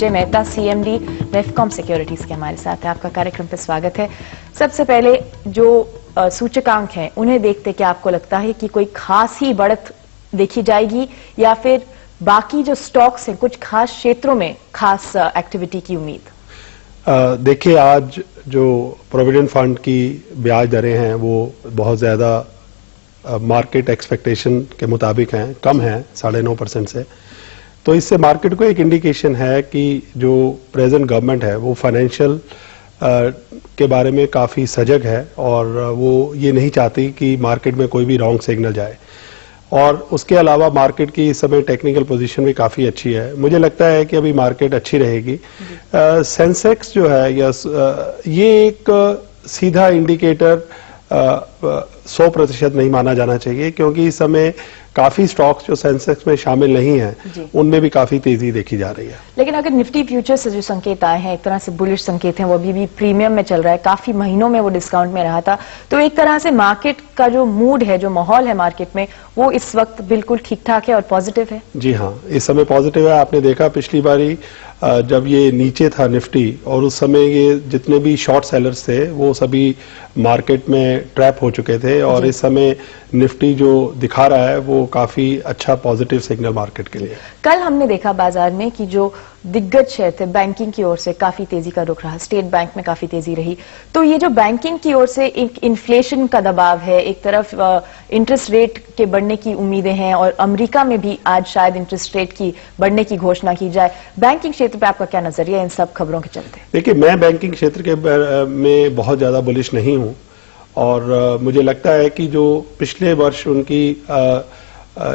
विजय Mehta CMD नेफकॉम securities के हमारे साथ है। आपका कार्यक्रम पे स्वागत है। सबसे पहले जो सूचकांक हैं उन्हें देखते क्या आपको लगता है कि कोई खास ही बढ़त देखी जाएगी या फिर बाकी जो स्टॉक्स हैं कुछ खास क्षेत्रों में खास एक्टिविटी की उम्मीद? देखिए, आज जो प्रोविडेंट फंड की ब्याज दरें हैं वो बहुत ज्यादा मार्केट एक्सपेक्टेशन के मुताबिक हैं, कम है 9.5% से। तो इससे मार्केट को एक इंडिकेशन है कि जो प्रेजेंट गवर्नमेंट है वो फाइनेंशियल के बारे में काफी सजग है और वो ये नहीं चाहती कि मार्केट में कोई भी रॉन्ग सिग्नल जाए। और उसके अलावा मार्केट की इस समय टेक्निकल पोजीशन भी काफी अच्छी है। मुझे लगता है कि अभी मार्केट अच्छी रहेगी। सेंसेक्स जो है या ये एक सीधा इंडिकेटर 100% नहीं माना जाना चाहिए, क्योंकि इस समय काफी स्टॉक्स जो सेंसेक्स में शामिल नहीं हैं उनमें भी काफी तेजी देखी जा रही है। लेकिन अगर निफ्टी फ्यूचर्स से जो संकेत आए हैं, एक तरह से बुलिश संकेत हैं, वो अभी भी प्रीमियम में चल रहा है, काफी महीनों में वो डिस्काउंट में रहा था, तो एक तरह से मार्केट का जो मूड है, जो माहौल है मार्केट में, वो इस वक्त बिल्कुल ठीक ठाक है और पॉजिटिव है। जी हाँ, इस समय पॉजिटिव है। आपने देखा पिछली बारी जब ये नीचे था निफ्टी, और उस समय ये जितने भी शॉर्ट सेलर्स थे वो सभी मार्केट में ट्रैप हो चुके थे, और इस समय निफ्टी जो दिखा रहा है वो काफी अच्छा पॉजिटिव सिग्नल मार्केट के लिए। कल हमने देखा बाजार में कि जो दिग्गज शेयर थे बैंकिंग की ओर से काफी तेजी का रुख रहा, स्टेट बैंक में काफी तेजी रही। तो ये जो बैंकिंग की ओर से एक इन्फ्लेशन का दबाव है, एक तरफ इंटरेस्ट रेट के बढ़ने की उम्मीदें हैं, और अमेरिका में भी आज शायद इंटरेस्ट रेट की बढ़ने की घोषणा की जाए। बैंकिंग क्षेत्र पे आपका क्या नजरिया इन सब खबरों के चलते? देखिए, मैं बैंकिंग क्षेत्र के में बहुत ज्यादा बुलिश नहीं हूं, और मुझे लगता है कि जो पिछले वर्ष उनकी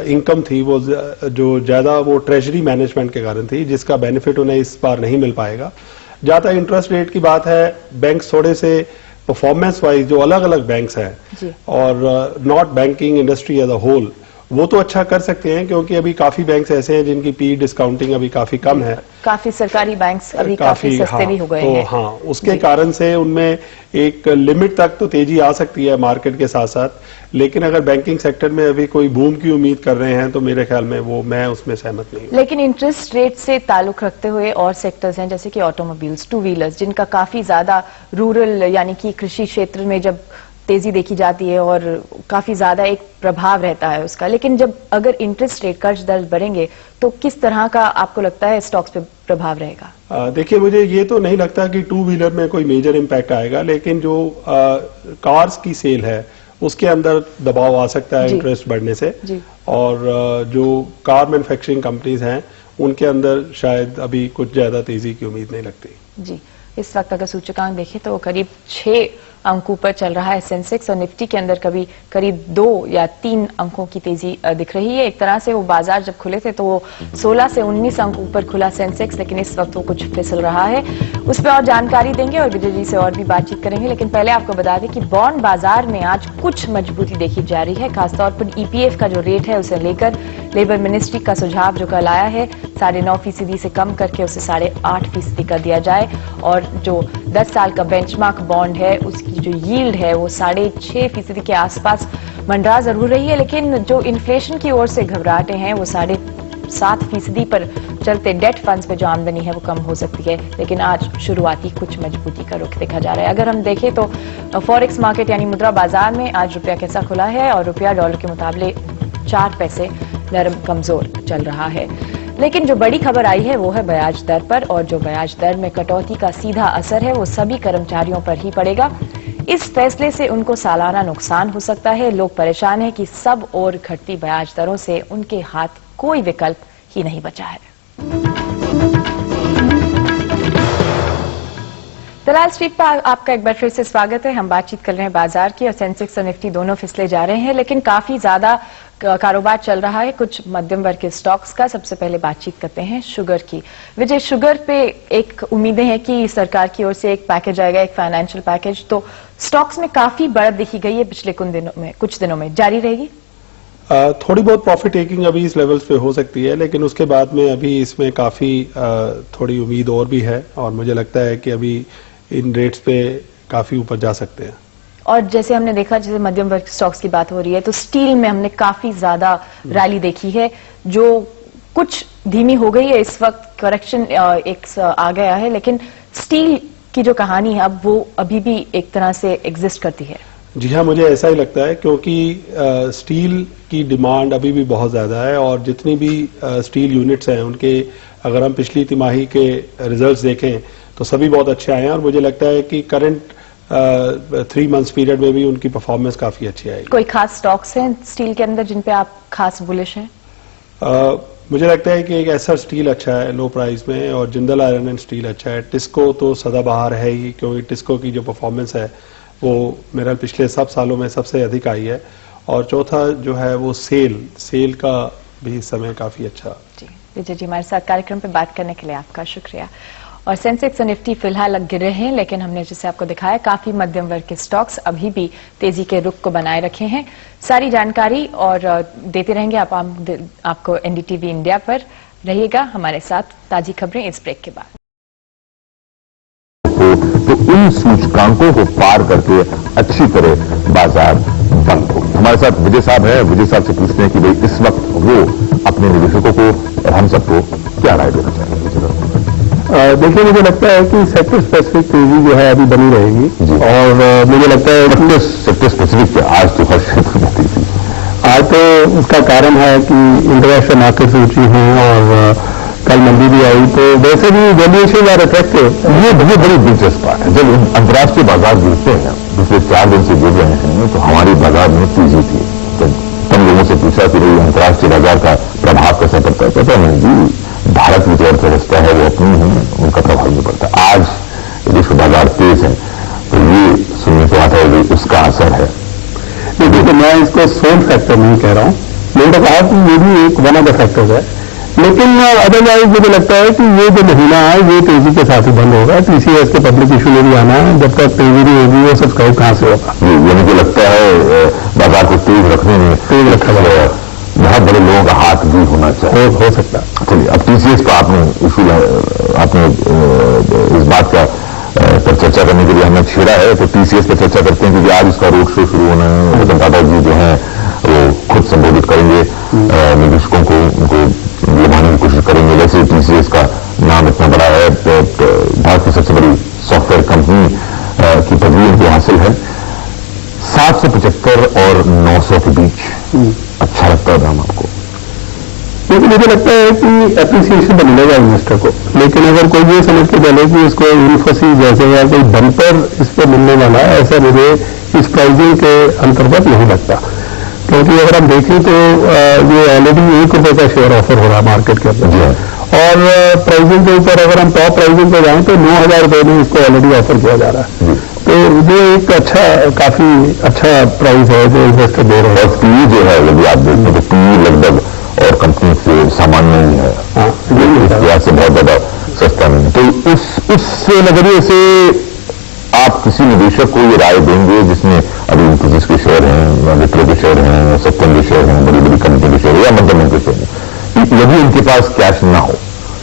इनकम थी वो जो ज्यादा वो ट्रेजरी मैनेजमेंट के कारण थी, जिसका बेनिफिट उन्हें इस बार नहीं मिल पाएगा। जहां तक इंटरेस्ट रेट की बात है, बैंक थोड़े से परफॉर्मेंस वाइज जो अलग अलग बैंक्स हैं और not banking industry as a whole, वो तो अच्छा कर सकते हैं, क्योंकि अभी काफी बैंक्स ऐसे हैं जिनकी पी डिस्काउंटिंग अभी काफी कम है। काफी सरकारी बैंक्स अभी काफी सस्ते भी हो गए हैं। हाँ, उसके कारण से उनमें एक लिमिट तक तो तेजी आ सकती है मार्केट के साथ साथ, लेकिन अगर बैंकिंग सेक्टर में अभी कोई बूम की उम्मीद कर रहे हैं तो मेरे ख्याल में मैं उसमें सहमत नहीं हूं। लेकिन इंटरेस्ट रेट से ताल्लुक रखते हुए और सेक्टर्स हैं जैसे कि ऑटोमोबाइल्स, टू व्हीलर्स, जिनका काफी ज्यादा रूरल यानी कि कृषि क्षेत्र में जब तेजी देखी जाती है और काफी ज्यादा एक प्रभाव रहता है उसका, लेकिन जब अगर इंटरेस्ट रेट, कर्ज दर बढ़ेंगे तो किस तरह का आपको लगता है स्टॉक्स पे प्रभाव रहेगा? देखिए, मुझे ये तो नहीं लगता कि टू व्हीलर में कोई मेजर इम्पैक्ट आएगा, लेकिन जो कार्स की सेल है उसके अंदर दबाव आ सकता है इंटरेस्ट बढ़ने से, और जो कार मैन्युफैक्चरिंग कंपनीज हैं उनके अंदर शायद अभी कुछ ज्यादा तेजी की उम्मीद नहीं लगती। जी, इस वक्त अगर सूचकांक देखें तो करीब 6 अंकों पर चल रहा है सेंसेक्स, और निफ्टी के अंदर करीब 2 या 3 अंकों की तेजी दिख रही है। एक तरह से वो बाजार जब खुले थे तो वो 16 से 19 अंकों पर खुला सेंसेक्स, लेकिन इस वक्त वो कुछ फिसल रहा है। उस पर और जानकारी देंगे और विजय जी से और भी बातचीत करेंगे, लेकिन पहले आपको बता दें कि बॉन्ड बाजार में आज कुछ मजबूती देखी जा रही है, खासतौर पर ईपीएफ का जो रेट है उसे लेकर लेबर मिनिस्ट्री का सुझाव जो कल आया है 9.5% से कम करके उसे 8.5% कर दिया जाए, और जो 10 साल का बेंचमार्क बॉन्ड है उसकी जो यील्ड है वो 6.5% के आसपास मंडरा जरूर रही है, लेकिन जो इन्फ्लेशन की ओर से घबराहटें हैं वो 7.5% पर चलते डेट फंड्स पे जो आमदनी है वो कम हो सकती है। लेकिन आज शुरुआती कुछ मजबूती का रुख देखा जा रहा है। अगर हम देखें तो फॉरेक्स मार्केट यानी मुद्रा बाजार में आज रुपया कैसा खुला है, और रुपया डॉलर के मुकाबले 4 पैसे नरम कमजोर चल रहा है। लेकिन जो बड़ी खबर आई है वो है ब्याज दर पर, और जो ब्याज दर में कटौती का सीधा असर है वो सभी कर्मचारियों पर ही पड़ेगा। इस फैसले से उनको सालाना नुकसान हो सकता है। लोग परेशान हैं कि सब और घटती ब्याज दरों से उनके हाथ कोई विकल्प ही नहीं बचा है। दलाल स्ट्रीट पर आपका एक बार फिर से स्वागत है। हम बातचीत कर रहे हैं बाजार की, और सेंसेक्स और निफ्टी दोनों फिसले जा रहे हैं, लेकिन काफी ज्यादा कारोबार चल रहा है कुछ मध्यम वर्ग के स्टॉक्स का। सबसे पहले बातचीत करते हैं शुगर की। विजय, शुगर पे एक उम्मीदें हैं कि सरकार की ओर से एक पैकेज आएगा, एक फाइनेंशियल पैकेज, तो स्टॉक्स में काफी बढ़त दिखी गई है पिछले कुछ दिनों में, जारी रहेगी? थोड़ी बहुत प्रॉफिट टेकिंग अभी इस लेवल्स पे हो सकती है, लेकिन उसके बाद में अभी इसमें काफी थोड़ी उम्मीद और भी है, और मुझे लगता है कि अभी इन रेट्स पे काफी ऊपर जा सकते हैं। और जैसे हमने देखा, जैसे मध्यम वर्ग स्टॉक्स की बात हो रही है, तो स्टील में हमने काफी ज्यादा रैली देखी है, जो कुछ धीमी हो गई है इस वक्त, करेक्शन आ गया है, लेकिन स्टील की जो कहानी है अब वो अभी भी एक तरह से एग्जिस्ट करती है। जी हाँ, मुझे ऐसा ही लगता है क्योंकि स्टील की डिमांड अभी भी बहुत ज़्यादा है और जितनी भी स्टील यूनिट्स हैं उनके अगर हम पिछली तिमाही के रिजल्ट्स देखें तो सभी बहुत अच्छे आए हैं और मुझे लगता है कि करंट 3 मंथ्स पीरियड में भी उनकी परफॉर्मेंस काफ़ी अच्छी आएगी। कोई खास स्टॉक्स हैं स्टील के अंदर जिन पे आप खास बुलिश हैं? मुझे लगता है कि एक एसर स्टील अच्छा है लो प्राइस में और जिंदल आयरन एंड स्टील अच्छा है। टिस्को तो सदाबहार है ही क्योंकि टिस्को की जो परफॉर्मेंस है वो मेरा पिछले सब सालों में सबसे अधिक आई है। और चौथा जो है वो सेल का भी समय काफी अच्छा। जी विजय जी, हमारे साथ कार्यक्रम पे बात करने के लिए आपका शुक्रिया। और सेंसेक्स और निफ्टी फिलहाल गिरे हैं, लेकिन हमने जैसे आपको दिखाया काफी मध्यम वर्ग के स्टॉक्स अभी भी तेजी के रुख को बनाए रखे हैं। सारी जानकारी और देते रहेंगे आपको एनडीटीवी इंडिया पर। रहिएगा हमारे साथ, ताजी खबरें इस ब्रेक के बाद। तो इन सूचकांकों को पार करके अच्छी तरह बाजार बंद हो। हमारे साथ विजय साहब हैं। विजय साहब से पूछते हैं कि भाई इस वक्त वो अपने निवेशकों को और हम सबको क्या राय देना चाहेंगे? देखिए, मुझे लगता है कि सेक्टर स्पेसिफिक तेजी जो है अभी बनी रहेगी और मुझे लगता है सेक्टर स्पेसिफिक आज तो हर क्षेत्र में तेजी। आज तो उसका कारण है कि इंटरनेशनल मार्केट ऊंची हैं और कल मंदी भी आई, तो वैसे भी वैल्यूएशन आर अट्रैक्टिव। ये बहुत बड़ी दिलचस्प बात है। जब अंतर्राष्ट्रीय बाजार गिरते हैं, पिछले 4 दिन से गिर रहे हैं, तो हमारी बाजार में तेजी थी। तो तुम लोगों से पूछा कि भाई अंतर्राष्ट्रीय बाजार का प्रभाव कैसा पड़ता है? पता नहीं जी, भारत की जो अर्थव्यवस्था है वो अपनी है, उनका प्रभाव नहीं पड़ता। आज विश्व बाजार तेज है तो ये सुनने को आता है कि उसका असर है। देखिए, तो मैं इसको सोल फैक्टर नहीं कह रहा हूं, मैंने तो कहा कि ये भी एक वन ऑफ द फैक्टर्स है, लेकिन अदरवाइज मुझे लगता है कि ये जो महीना है ये तेजी के साथ ही बंद होगा। टीसीएस के पब्लिक इशू में भी आना है, जब तक तेजी नहीं होगी वो सब्सक्राइब कहां से होगा? ये मुझे लगता है बाजार को तेज रखने में तेज रखा जाए, बहुत बड़े लोगों का हाथ भी होना चाहिए। हो सकता है। चलिए, अब टीसीएस का आपने इस बात का पर चर्चा करने के लिए हमें छेड़ा है, तो टीसीएस पर चर्चा करते हैं क्योंकि आज उसका रोड शो शुरू होना है। रतन टाटा जी जो हैं वो खुद संबोधित करेंगे निवेशकों को, उनको लुभाने की कोशिश करेंगे। वैसे टीसीएस का नाम इतना बड़ा है, भारत की सबसे बड़ी सॉफ्टवेयर कंपनी की पदवी उनको हासिल है। 775 और 900 के बीच अच्छा लगता है दाम आपको? क्योंकि मुझे लगता है कि एप्रिसिएशन तो मिलेगा इन्वेस्टर को, लेकिन अगर कोई ये समझ के चले कि इसको इन्फोसिस जैसे या कोई बम्पर इस पर मिलने वाला है, ऐसा मुझे इस प्राइसिंग के अंतर्गत नहीं लगता। क्योंकि अगर हम देखें तो ये ऑलरेडी ₹1 का शेयर ऑफर हो रहा है मार्केट के अंदर, और प्राइसिंग के ऊपर अगर हम टॉप प्राइसिंग पे जाएं तो ₹9,000 में इसको ऑलरेडी ऑफर किया जा रहा है। तो ये एक काफी अच्छा प्राइस है जो इन्वेस्टर दे रहे हैं। और पीई जो है यदि आप देखें तो पीई लगभग और कंपनी से सामान्य ही है, इस लिहाज से बहुत ज्यादा सस्ता नहीं है। तो उस नजरिए से आप किसी निवेशक को ये राय देंगे जिसमें अभी इन्फोसिस के शेयर हैं, विप्रो के शेयर हैं, सत्यम के शेयर हैं, बड़ी बड़ी कंपनी के शेयर या मध्यम के शेयर हैं, यदि इनके पास कैश ना हो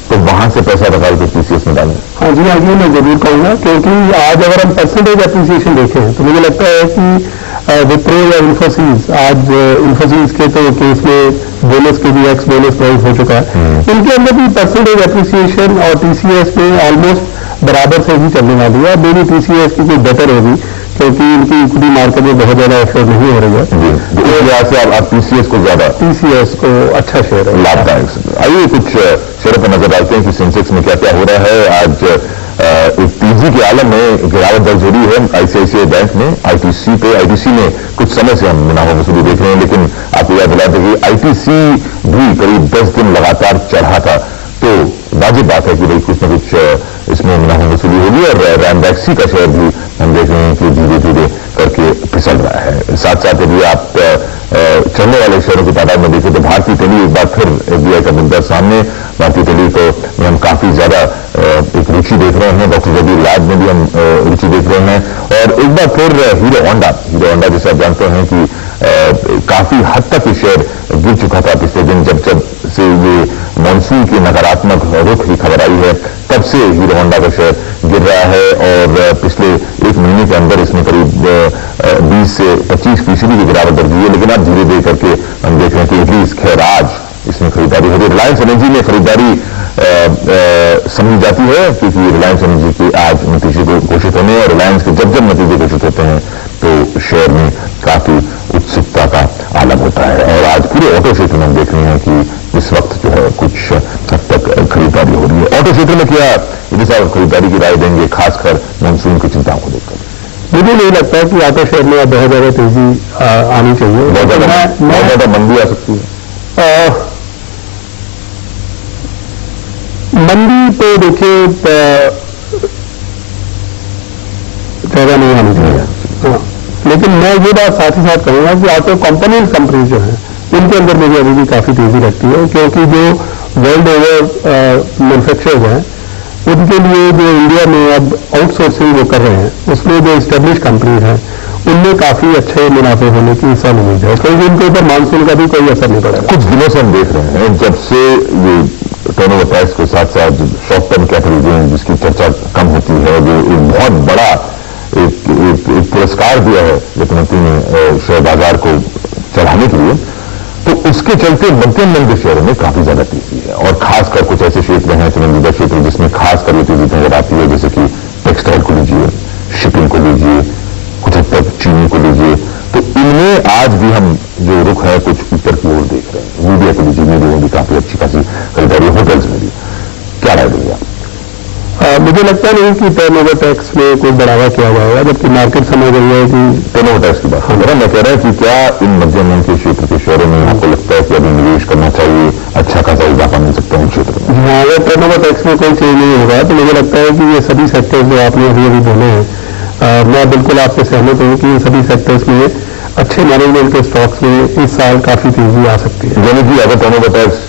तो वहां से पैसा निकाल के टीसीएस में डालें? हाँ जी, हाँ जी, मैं जरूर कहूंगा, क्योंकि आज अगर हम परसेंटेज एप्रिसिएशन देखें तो मुझे लगता है कि विप्रो या इन्फोसिस, आज इन्फोसिस के तो केस में बोनस के भी एक्स बोनस प्राइस हो चुका है, इनके अंदर भी परसेंटेज एप्रिसिएशन और टीसीएस में ऑलमोस्ट बराबर से ही चलने वाली है। मेरी टीसीएस की कोई बेटर होगी क्योंकि इनकी इक्विटी मार्केट में बहुत ज्यादा एफर्ट नहीं हो रही है, तो इस लिहाज से आप टीसीएस को ज्यादा, टीसीएस को अच्छा शेयर है, लाभदायक। आइए कुछ शेयर पर नजर डालते हैं कि सेंसेक्स में क्या क्या हो रहा है। आज एक तेजी के आलम में गिरावट दर्ज हो रही है आईसीआईसीआई बैंक में, आईटीसी पे। आईटीसी में कुछ समय से हम मुनाफा वसूली देख रहे हैं, लेकिन आपको याद दिला दें कि आईटीसी भी करीब 10 दिन लगातार चढ़ा था, तो वाजिब बात है कि भाई कुछ न कुछ इसमें मुनाफा वसूली होगी। और रैमबैक्सी का शेयर भी हम देख रहे हैं कि धीरे धीरे करके फिसल रहा है। साथ साथ यदि आप चलने वाले शेयरों की तादाद में देखें तो भारतीय टेली एक बार फिर एफडीआई का मुद्दा सामने। भारतीय टेली को में हम काफी ज्यादा एक रुचि देख रहे हैं, डॉक्टर जबीर लैब में भी हम रुचि देख रहे हैं। और एक बार फिर हीरो होंडा जैसे आप जानते हैं कि काफी हद तक ये शेयर गिर चुका था पिछले दिन, जब से ये मानसून की नकारात्मक रुख की खबर आई है तब से हीरो होंडा का शेयर गिर रहा है। और पिछले 1 महीने के अंदर इसमें करीब 20 से 25% की गिरावट दर्ज हुई है। लेकिन अब धीरे धीरे करके हम देख रहे हैं कि एटलीस्ट खैराज इसमें खरीदारी हो रही है। रिलायंस एनर्जी में खरीदारी समझी जाती है क्योंकि रिलायंस एनर्जी के आज नतीजे घोषित होने और रिलायंस के जब जब नतीजे घोषित होते हैं तो शेयर में काफी उत्सुकता का आलम होता है। और आज पूरे ऑटो क्षेत्र में हम देख रहे हैं कि इस वक्त जो है कुछ हद तक खरीदारी हो रही है। ऑटो क्षेत्र में क्या यदि साहब खरीदारी की राय देंगे, खासकर मानसून की चिंताओं को देखकर? मुझे नहीं लगता है कि ऑटो शेयर में बहुत ज्यादा तेजी आनी चाहिए। बहुत ज्यादा मंदी आ सकती है। मंदी तो देखिए ज्यादा नहीं आनी चाहिए, हाँ। लेकिन मैं ये बात साथ ही साथ कहूंगा कि ऑटो कंपोनेंट कंपनी जो है उनके अंदर मुझे अभी भी काफी तेजी लगती है, क्योंकि जो वर्ल्ड ओवर मैन्युफैक्चरर्स हैं उनके लिए जो इंडिया में अब आउटसोर्सिंग वो कर रहे हैं उसमें जो एस्टेब्लिश कंपनीज हैं उनमें काफी अच्छे मुनाफे होने की इस साल उम्मीद है, क्योंकि इनके ऊपर मानसून का भी कोई असर नहीं पड़ेगा। कुछ दिनों से हम देख रहे हैं जब से ये टर्नओवर टैक्स के साथ साथ शॉर्ट टर्म कैपिटल गेन जिसकी चर्चा कम होती है, जो एक बहुत बड़ा एक पुरस्कार दिया है वित्त मंत्री ने शेयर बाजार को चढ़ाने के लिए, तो उसके चलते मध्यम वर्ग शेयरों में काफी ज्यादा तेजी है। और खासकर कुछ ऐसे क्षेत्र हैं चुनिंदा क्षेत्र जिसमें खासकर ये तेजी नजर आती है, जैसे कि टेक्सटाइल को लीजिए, शिपिंग को लीजिए, कुछ हद तक चीनी को लीजिए। तो इनमें आज भी हम जो रुख है कुछ ऊपर की ओर देख रहे हैं। मीडिया को लीजिए, मीडिया में भी काफी अच्छी खासी खरीदारी, होटल्स में भी। क्या राय देंगे आप? मुझे लगता नहीं कि टर्नओवर टैक्स में कोई बढ़ावा किया जाएगा, जबकि मार्केट समझ रही है कि टर्नओवर टैक्स की बात मैं कह रहा हूं कि क्या इन मध्यम वर्ग के क्षेत्र के शेयरों में आपको लगता है कि अभी निवेश करना चाहिए, अच्छा खासा इजाफा मिल सकता है क्षेत्र में? अगर टर्नओवर टैक्स में कोई चेंज नहीं होगा तो मुझे लगता है कि ये सभी सेक्टर्स जो आपने अभी अभी बोले हैं, मैं बिल्कुल आपसे सहमत हूं कि इन सभी सेक्टर्स में अच्छे मैनेजमेंट के स्टॉक्स में इस साल काफी तेजी आ सकती है। यानी कि अगर टर्नओवर टैक्स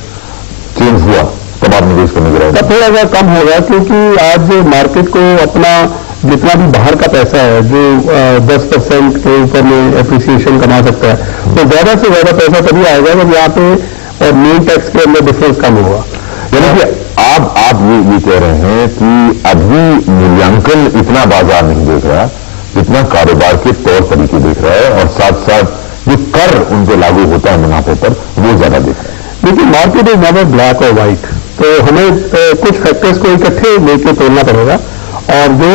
चेंज हुआ तब आप निवेश करने के तब थोड़ा सा कम होगा, क्योंकि आज मार्केट को अपना जितना भी बाहर का पैसा है जो 10% के ऊपर में एप्रिसिएशन कमा सकता है, तो ज्यादा से ज्यादा पैसा तभी आएगा जब यहाँ पे और मेन टैक्स के अंदर डिफरेंस कम होगा। यानी कि आप ये कह रहे हैं कि अभी मूल्यांकन इतना बाजार नहीं देख रहा जितना कारोबार के तौर तरीके देख रहा है, और साथ साथ जो कर उनको लागू होता है मुनाफे पर वो ज्यादा देख रहा है। देखिए, मार्केट इज नेवर ब्लैक और व्हाइट, तो हमें कुछ फैक्टर्स को इकट्ठे लेके तोड़ना पड़ेगा, और जो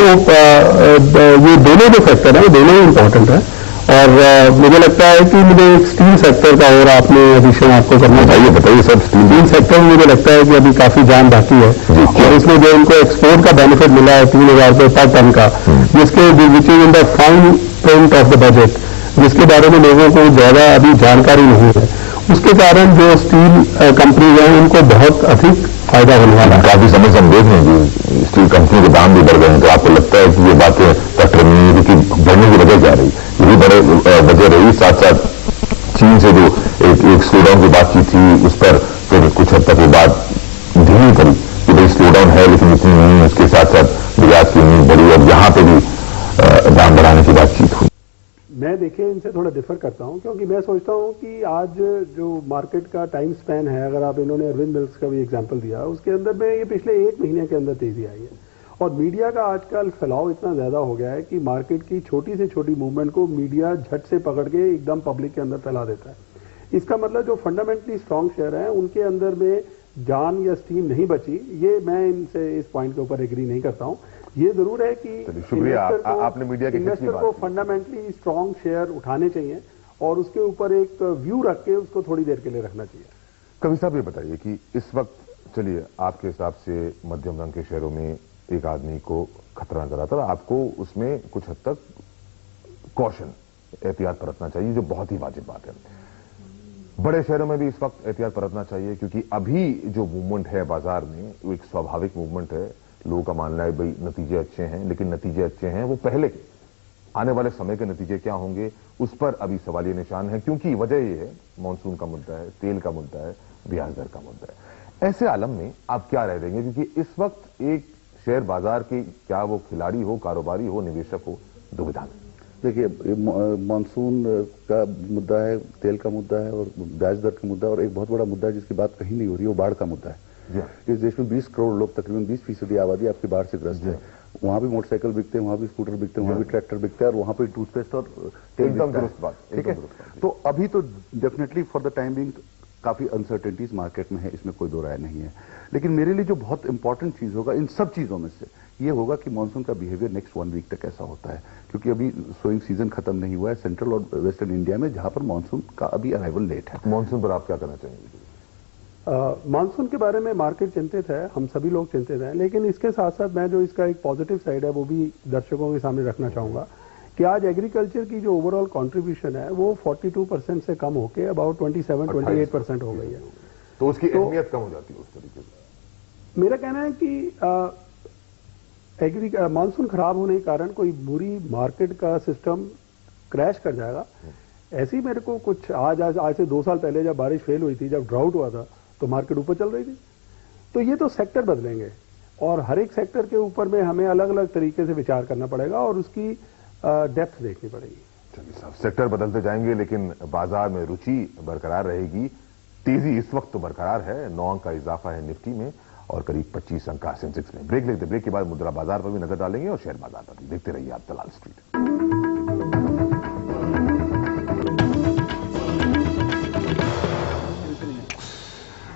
ये दोनों जो फैक्टर हैं दोनों ही इंपॉर्टेंट है। और मुझे लगता है कि मुझे स्टील सेक्टर का और आपने एडिशन आपको करना चाहिए। बताइए सर। स्टील सेक्टर में मुझे लगता है कि अभी काफी जान बाकी है, और इसमें जो इनको एक्सपोर्ट का बेनिफिट मिला है 3,000 रुपये पर टन का, जिसके which is in the fine print of the budget, जिसके बारे में लोगों को ज्यादा अभी जानकारी नहीं है, उसके कारण जो स्टील कंपनीज हैं उनको बहुत अधिक फायदा होने वाला है। काफी समय से हम देख रहे हैं कि स्टील कंपनी के दाम भी बढ़ गए हैं, तो आपको लगता है कि ये बातें फैक्टर नहीं है कि बढ़ने की वजह क्या रही? यही बड़े वजह रही, साथ साथ चीन से जो एक स्लोडाउन की बातचीत थी उस पर फिर कुछ हद तक ये बात धीमी पड़ी कि भाई स्लोडाउन है लेकिन इतनी नहीं, उसके साथ साथ निर्यात की उम्मीद बढ़ी और यहाँ पे भी दाम बढ़ाने की बातचीत हुई। मैं देखिए इनसे थोड़ा डिफर करता हूं, क्योंकि मैं सोचता हूं कि आज जो मार्केट का टाइम स्पैन है, अगर आप इन्होंने अरविंद मिल्स का भी एग्जांपल दिया, उसके अंदर में ये पिछले 1 महीने के अंदर तेजी आई है। और मीडिया का आजकल फैलाव इतना ज्यादा हो गया है कि मार्केट की छोटी से छोटी मूवमेंट को मीडिया झट से पकड़ के एकदम पब्लिक के अंदर फैला देता है। इसका मतलब जो फंडामेंटली स्ट्रांग शेयर हैं उनके अंदर में जान या स्टीम नहीं बची, ये मैं इनसे इस पॉइंट के ऊपर एग्री नहीं करता हूं। ये जरूर है कि शुक्रिया, आपने मीडिया के इन्वेस्टर को फंडामेंटली स्ट्रांग शेयर उठाने चाहिए और उसके ऊपर एक व्यू रख के उसको थोड़ी देर के लिए रखना चाहिए। कवि साहब ये बताइए कि इस वक्त चलिए आपके हिसाब से मध्यम रंग के शेयरों में एक आदमी को खतरा नजर आता है, आपको उसमें कुछ हद तक कॉशन एहतियात बरतना चाहिए, जो बहुत ही वाजिब बात है। बड़े शहरों में भी इस वक्त एहतियात बरतना चाहिए, क्योंकि अभी जो मूवमेंट है बाजार में वो एक स्वाभाविक मूवमेंट है। लोगों का मानना है भाई नतीजे अच्छे हैं, लेकिन नतीजे अच्छे हैं वो पहले के, आने वाले समय के नतीजे क्या होंगे उस पर अभी सवालिया निशान है, क्योंकि वजह ये है मानसून का मुद्दा है, तेल का मुद्दा है, ब्याज दर का मुद्दा है। ऐसे आलम में आप क्या रह देंगे, क्योंकि इस वक्त एक शेयर बाजार के, क्या वो खिलाड़ी हो, कारोबारी हो, निवेशक हो, दुविधा में। देखिए, मानसून का मुद्दा है, तेल का मुद्दा है और ब्याज दर का मुद्दा, और एक बहुत बड़ा मुद्दा है जिसकी बात कहीं नहीं हो रही है, वो बाढ़ का मुद्दा है। इस देश में 20 करोड़ लोग, तकरीबन 20% आबादी आपकी बाढ़ से ग्रस्त है। वहां भी मोटरसाइकिल बिकते हैं, वहां भी स्कूटर बिकते हैं, वहां भी ट्रैक्टर बिकते हैं, और वहां पे टूथपेस्ट और तेल बिकता है। ठीक है, तो अभी तो definitely for the time being काफी अनसर्टेनिटीज मार्केट में है, इसमें कोई दो राय नहीं है। लेकिन मेरे लिए जो बहुत इंपॉर्टेंट चीज होगा इन सब चीजों में से ये होगा कि मानसून का बिहेवियर नेक्स्ट 1 वीक तक कैसा होता है, क्योंकि अभी सोइंग सीजन खत्म नहीं हुआ है सेंट्रल और वेस्टर्न इंडिया में, जहां पर मानसून का अभी अराइवल लेट है। मानसून पर आप क्या कहना चाहेंगे? मानसून के बारे में मार्केट चिंतित है, हम सभी लोग चिंतित हैं, लेकिन इसके साथ साथ मैं जो इसका एक पॉजिटिव साइड है वो भी दर्शकों के सामने रखना चाहूंगा कि आज एग्रीकल्चर की जो ओवरऑल कंट्रीब्यूशन है वो 42% से कम होकर अबाउट 27-28% हो गई है। तो उसकी अहमियत कम हो जाती है उस तरीके से। मेरा कहना है कि मानसून खराब होने के कारण कोई बुरी मार्केट का सिस्टम क्रैश कर जाएगा, ऐसी मेरे को कुछ आज से 2 साल पहले जब बारिश फेल हुई थी, जब ड्राउट हुआ था तो मार्केट ऊपर चल रही थी। तो ये तो सेक्टर बदलेंगे और हर एक सेक्टर के ऊपर में हमें अलग अलग तरीके से विचार करना पड़ेगा और उसकी डेप्थ देखनी पड़ेगी। चलिए साहब, सेक्टर बदलते जाएंगे लेकिन बाजार में रुचि बरकरार रहेगी। तेजी इस वक्त तो बरकरार है, 9 अंक का इजाफा है निफ्टी में और करीब 25 अंक का सेंसेक्स में। ब्रेक लेते, ब्रेक के बाद मुद्रा बाजार पर भी नजर डालेंगे और शेयर बाजार पर भी। देखते रहिए आप दलाल स्ट्रीट।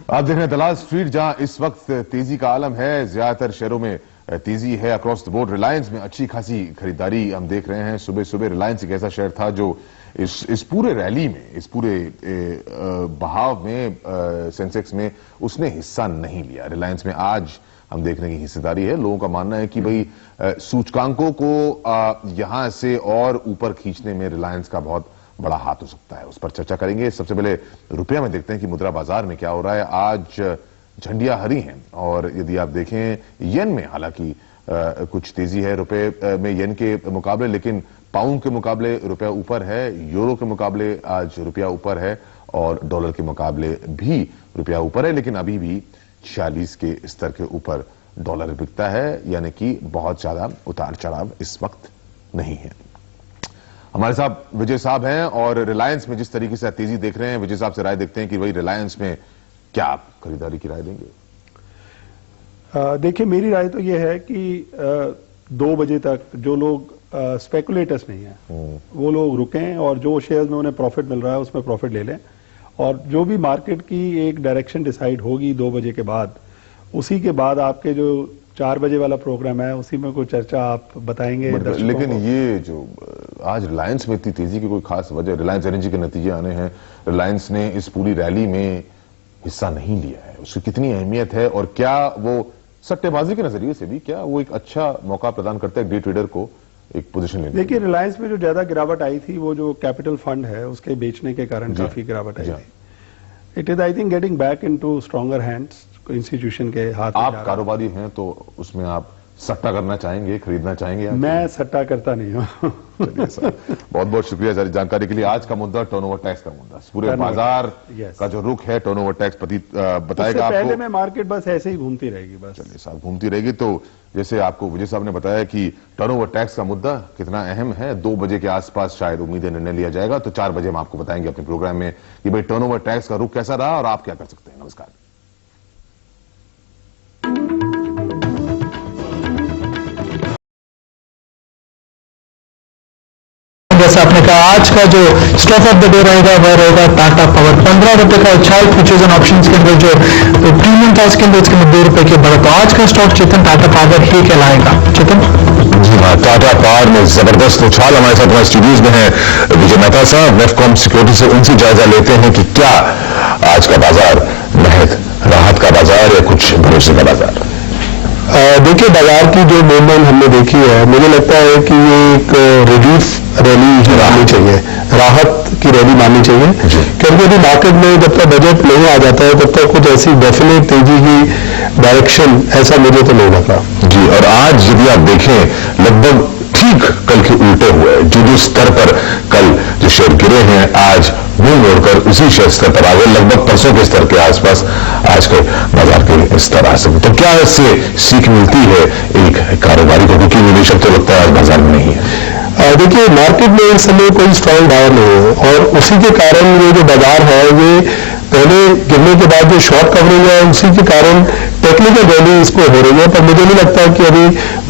आप देख रहे हैं दलाल स्ट्रीट, जहां इस वक्त तेजी का आलम है। ज्यादातर शेयरों में तेजी है अक्रॉस द बोर्ड। रिलायंस में अच्छी खासी खरीदारी हम देख रहे हैं। सुबह सुबह रिलायंस एक ऐसा शेयर था जो इस पूरे रैली में, इस पूरे बहाव में, सेंसेक्स में उसने हिस्सा नहीं लिया। रिलायंस में आज हम देख रहे हैं कि हिस्सेदारी है। लोगों का मानना है कि भाई सूचकांकों को यहां से और ऊपर खींचने में रिलायंस का बहुत बड़ा हाथ हो सकता है। उस पर चर्चा करेंगे। सबसे पहले रुपया में देखते हैं कि मुद्रा बाजार में क्या हो रहा है। आज झंडियां हरी हैं और यदि आप देखें येन में हालांकि कुछ तेजी है रुपए में येन के मुकाबले, लेकिन पाउंड के मुकाबले रुपया ऊपर है, यूरो के मुकाबले आज रुपया ऊपर है और डॉलर के मुकाबले भी रुपया ऊपर है, लेकिन अभी भी 46 के स्तर के ऊपर डॉलर बिकता है, यानी कि बहुत ज्यादा उतार चढ़ाव इस वक्त नहीं है। हमारे साथ विजय साहब हैं और रिलायंस में जिस तरीके से तेजी देख रहे हैं, विजय साहब से राय देखते हैं कि भाई रिलायंस में क्या आप खरीदारी की राय देंगे? देखिए, मेरी राय तो यह है कि 2 बजे तक जो लोग स्पेकुलेटर्स नहीं है वो लोग रुकें और जो शेयर्स में उन्हें प्रॉफिट मिल रहा है उसमें प्रॉफिट ले लें, और जो भी मार्केट की एक डायरेक्शन डिसाइड होगी 2 बजे के बाद, उसी के बाद आपके जो 4 बजे वाला प्रोग्राम है उसी में कोई चर्चा आप बताएंगे। लेकिन ये जो आज रिलायंस में इतनी तेजी की कोई खास वजह, रिलायंस एनर्जी के नतीजे आने हैं। रिलायंस ने इस पूरी रैली में हिस्सा नहीं लिया है, उसकी कितनी अहमियत है और क्या वो सट्टेबाजी के नजरिए से भी क्या वो एक अच्छा मौका प्रदान करता है डे ट्रेडर को एक पोजीशन लेने? देखिए, रिलायंस में जो ज्यादा गिरावट आई थी वो जो कैपिटल फंड है उसके बेचने के कारण काफी गिरावट आई थी। It is I think getting back into stronger hands, institution के हाथ। आप कारोबारी हैं तो उसमें आप सट्टा करना चाहेंगे, खरीदना चाहेंगे? मैं सट्टा करता नहीं हूं। चलिए सर, बहुत बहुत शुक्रिया सारी जानकारी के लिए। आज का मुद्दा टर्नओवर टैक्स का मुद्दा, पूरे बाजार का जो रुख है टर्नओवर टैक्स बताएगा आपको। पहले में मार्केट बस ऐसे ही घूमती रहेगी बस। चलिए साहब, घूमती रहेगी। तो जैसे आपको विजय साहब ने बताया कि टर्नओवर टैक्स का मुद्दा कितना अहम है, 2 बजे के आसपास शायद उम्मीद है निर्णय लिया जाएगा। तो 4 बजे हम आपको बताएंगे अपने प्रोग्राम में कि भाई टर्नओवर टैक्स का रुख कैसा रहा और आप क्या कर सकते हैं। नमस्कार। जैसे आपने कहा, आज का जो स्टॉक ऑफ द डे रहेगा वह रहेगा टाटा पावर। 15 रुपए का उछाल फ्यूचर्स एंड ऑप्शंस के अंदर जो प्रीमियम था उसके अंदर इसके अंदर 2 रुपए के बढ़ा। तो आज का स्टॉक चेतन टाटा पावर ही कहलाएगा। चेतन जी हाँ, टाटा पावर में जबरदस्त उछाल। हमारे साथ हमारे स्टूडियोज में है विजय मेहता साहब नेफकॉम सिक्योरिटी से, उनसे जायजा लेते हैं कि क्या आज का बाजार महज राहत का बाजार या कुछ भरोसे का बाजार? देखिए, बाजार की जो मूवमेंट हमने देखी है, मुझे लगता है कि ये एक रिलीफ रैली ही माननी चाहिए, राहत की रैली माननी चाहिए, क्योंकि अभी मार्केट में जब तक बजट नहीं आ जाता है तब तक कुछ ऐसी डेफिनेट तेजी की डायरेक्शन ऐसा मुझे तो नहीं लगा जी। और आज यदि आप देखें लगभग ठीक कल के उल्टे हुए, जो स्तर पर कल जो शेयर गिरे हैं आज मुंह मोड़कर उसी शेयर स्तर पर आ गए, लगभग परसों के स्तर के आसपास आज के बाजार के स्तर आ सकते। तो क्या इससे सीख मिलती है एक कारोबारी को, क्योंकि निवेशक तो लगता है आज बाजार में नहीं है? देखिए, मार्केट में इस समय कोई स्ट्रॉन्ग बायर नहीं है और उसी के कारण ये जो बाजार है ये पहले गिरने के बाद जो शॉर्ट कवरिंग है उसी के कारण टेक्निकल रैली इसको हो रही है। पर मुझे नहीं लगता कि अभी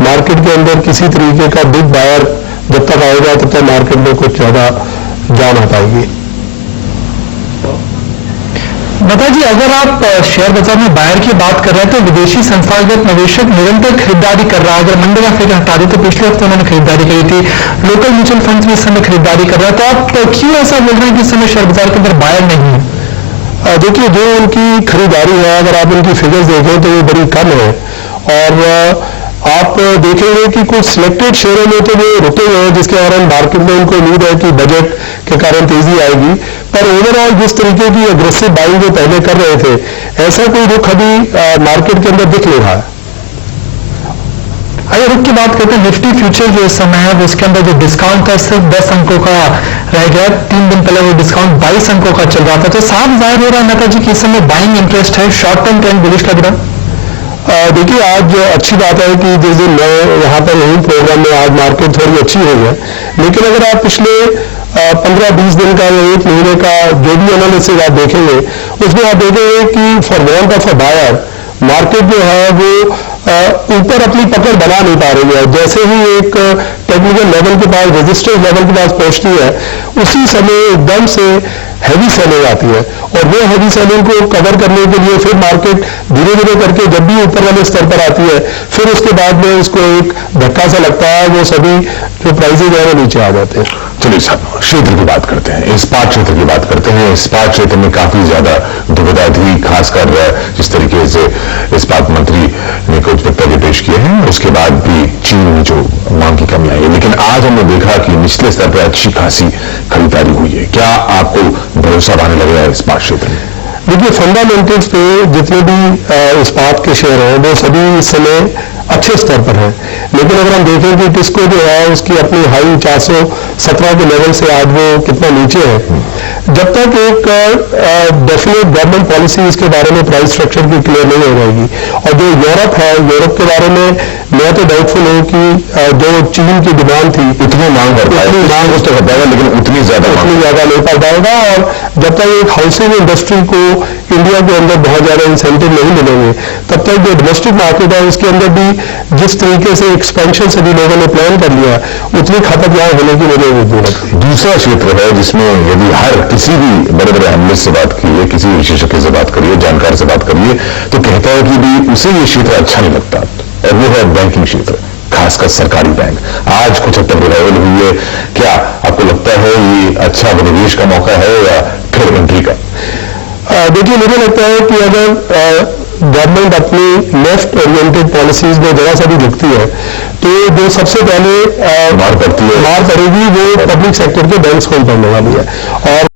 मार्केट के अंदर किसी तरीके का बिग बायर जब तक आएगा तब तक मार्केट में कुछ ज्यादा जान आ पाएगी। बता जी, अगर आप शेयर बाजार में बायर की बात कर रहे हैं तो विदेशी संस्थागत निवेशक निरंतर खरीदारी कर रहा है। अगर मंडे का फिगर हटा दें तो पिछले हफ्ते उन्होंने खरीदारी करी थी। लोकल म्यूचुअल फंड भी इस समय खरीदारी कर रहा है, तो आप क्यों ऐसा बोल रहे हैं कि इस समय शेयर बाजार के अंदर बायर नहीं है? देखिए, जो उनकी खरीदारी है, अगर आप उनकी फिगर्स देखें तो वो बड़ी कम है, और आप देखेंगे कि कुछ सिलेक्टेड शेयरों में तो वो रुके हुए हैं, जिसके कारण मार्केट में उनको उम्मीद है कि बजट के कारण तेजी आएगी, पर ओवरऑल जिस तरीके की अग्रेसिव बाइंग जो पहले कर रहे थे, ऐसा कोई रुख अभी मार्केट के अंदर दिख नहीं रहा है। अगर रुक की बात करते हैं, निफ्टी फ्यूचर जो इस समय है वो इसके अंदर जो डिस्काउंट था सिर्फ 10 अंकों का रह गया। 3 दिन पहले वो डिस्काउंट 22 अंकों का चल रहा था, तो साफ जाहिर हो रहा है नेता जी कि इस समय बाइंग इंटरेस्ट है, शॉर्ट टर्म ट्रेंड बुलिश लग रहा है। देखिए, आज अच्छी बात है कि जिस दिन मैं यहाँ पर हूँ प्रोग्राम में, आज मार्केट थोड़ी अच्छी हुई है, लेकिन अगर आप पिछले 15-20 दिन का या 1 महीने का जो भी एनालिसिस आप देखेंगे, उसमें आप देखेंगे कि for want of a buyer market जो है वो ऊपर अपनी पकड़ बना नहीं पा रही है। जैसे ही एक टेक्निकल लेवल के पास, रेजिस्टेंस लेवल के पास पहुंचती है, उसी समय एकदम से हैवी सेलिंग आती है, और वो हैवी सेलिंग को कवर करने के लिए फिर मार्केट धीरे धीरे करके जब भी ऊपर वाले स्तर पर आती है, फिर उसके बाद में उसको एक धक्का सा लगता है, वो सभी जो प्राइसेज है वो नीचे आ जाते हैं। चलिए साहब, क्षेत्र की बात करते हैं, इस्पात क्षेत्र की बात करते हैं। इस्पात क्षेत्र में काफी ज्यादा दुविधा थी, खासकर जिस तरीके से इस्पात मंत्री ने कुछ वक्तव्य पेश किए हैं, उसके बाद भी चीन में जो मांग की कमी आई है, लेकिन आज हमने देखा कि निचले स्तर पर अच्छी खासी खरीदारी हुई है। क्या आपको भरोसा पाने लग रहा है इस्पात क्षेत्र में? देखिए, फंडामेंटल्स पे जितने भी इस्पात के शेयर हैं वो सभी इस समय अच्छे स्तर पर है, लेकिन अगर हम देखें कि टिस्को जो है उसकी अपनी हाई 417 के लेवल से आज वो कितना नीचे है, जब तक एक डेफिनेट गवर्नमेंट पॉलिसी इसके बारे में प्राइस स्ट्रक्चर की क्लियर नहीं हो जाएगी। और जो यूरोप है, यूरोप के बारे में मैं तो डाउटफुल हूँ कि जो चीन की डिमांड थी उतनी मांग कर पाएगा, मांग तो कर पाएगा, लेकिन उतनी ज्यादा नहीं कर पाएगा। और जब तक एक हाउसिंग इंडस्ट्री को इंडिया के अंदर बहुत ज्यादा इंसेंटिव नहीं मिलेंगे, तब तक जो डोमेस्टिक मार्केट है उसके अंदर भी जिस तरीके से एक्सपेंशन सभी लोगों ने प्लान कर लिया, उतनी खपत यहाँ होने की मुझे उम्मीद नहीं लगती। दूसरा क्षेत्र है जिसमें यदि हर किसी भी बड़े बड़े एनालिस्ट से बात करिए, किसी विशेषज्ञ से बात करिए, जानकार से बात करिए, तो कहता है कि भी उसे ये क्षेत्र अच्छा नहीं लगता, और वो है बैंकिंग क्षेत्र, खासकर सरकारी बैंक। आज कुछ हद तक रिवाइवल हुई है, क्या आपको लगता है ये अच्छा निवेश का मौका है या फिर एंट्री का? देखिए, मुझे लगता है कि अगर गवर्नमेंट अपनी लेफ्ट ओरिएंटेड पॉलिसीज में जरा सा भी दिखती है, तो जो सबसे पहले मार पड़ेगी वो पब्लिक सेक्टर के बैंक्स को ही पड़ने वाली है। और